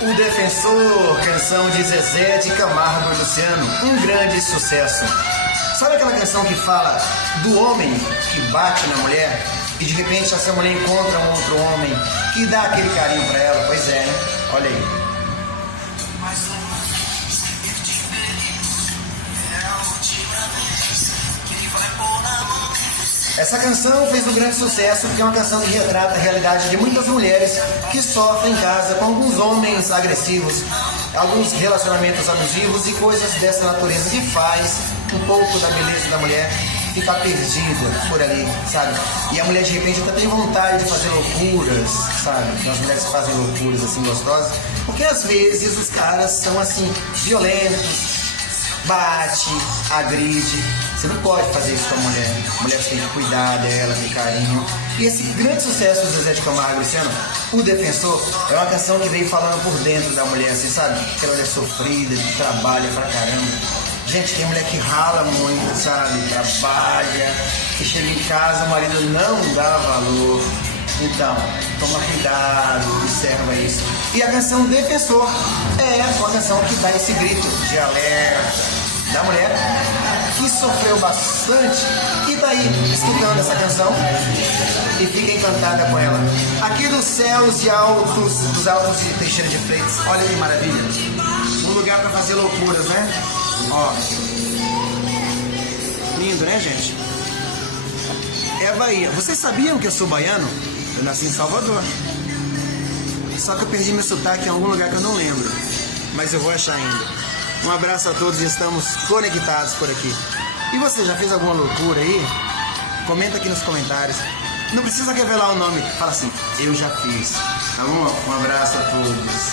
O Defensor, canção de Zezé de Camargo e Luciano, um grande sucesso. Sabe aquela canção que fala do homem que bate na mulher e de repente essa mulher encontra um outro homem que dá aquele carinho pra ela? Pois é, hein? Olha aí. Essa canção fez um grande sucesso porque é uma canção que retrata a realidade de muitas mulheres que sofrem em casa com alguns homens agressivos, alguns relacionamentos abusivos e coisas dessa natureza que faz um pouco da beleza da mulher ficar perdida por ali, sabe? E a mulher de repente até tem vontade de fazer loucuras, sabe? As mulheres que fazem loucuras assim gostosas, porque às vezes os caras são assim violentos, bate, agride. Você não pode fazer isso com a mulher. A mulher tem que cuidar dela, ter carinho. E esse grande sucesso do Zezé de Camargo e Luciano, O Defensor, é uma canção que veio falando por dentro da mulher, assim, sabe? Aquela mulher sofrida, que trabalha pra caramba. Gente, tem mulher que rala muito, sabe? Trabalha, que chega em casa, o marido não dá valor. Então, toma cuidado, observa isso. E a canção Defensor é uma canção que dá esse grito de alerta da mulher que sofreu bastante e tá aí escutando essa canção e fica encantada com ela. Aqui dos céus e altos, dos altos de Teixeira de Freitas, olha que maravilha. Um lugar pra fazer loucuras, né? Ó. Lindo, né, gente? É a Bahia. Vocês sabiam que eu sou baiano? Eu nasci em Salvador. Só que eu perdi meu sotaque em algum lugar que eu não lembro. Mas eu vou achar ainda. Um abraço a todos e estamos conectados por aqui. E você já fez alguma loucura aí? Comenta aqui nos comentários. Não precisa revelar o nome. Fala assim, eu já fiz. Tá bom? Um abraço a todos.